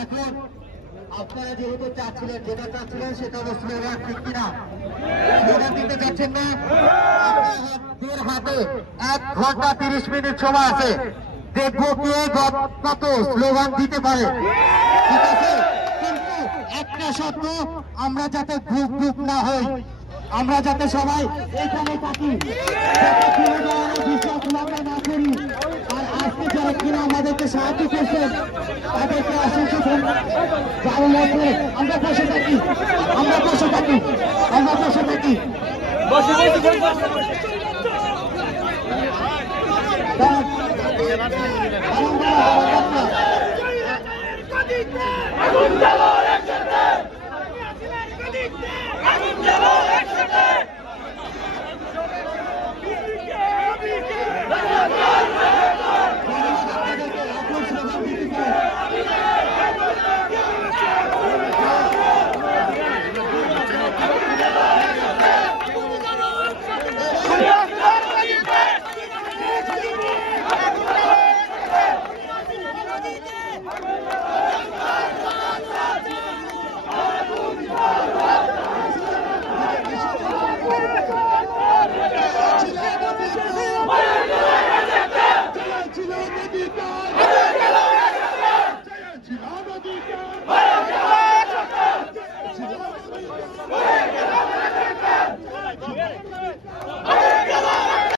এখন আপনারা যেহেতু চাচ্ছিলেন, যেটা চাচ্ছিলেন সেটা হলো স্লোগান, ঠিক কিনা? স্লোগান দিতে যাচ্ছেন না? আপনাদের হাতে 1 ঘন্টা 30 মিনিট সময় আছে, দেখবো কে কত স্লোগান দিতে পারে, ঠিক আছে? কিন্তু একটা শর্ত, আমরা যাতে গ্রুপ গ্রুপ না হই, আমরা যাতে সবাই এখানে থাকি, বিশ্বাস না করি। আর আজকে যারা কিনা আমাদেরকে সাহায্য করছেন তাদেরকে অসংখ্য ধন্যবাদ। আমরা বসে থাকি, আমরা বসে থাকি, আমরা বসে থাকি, বসে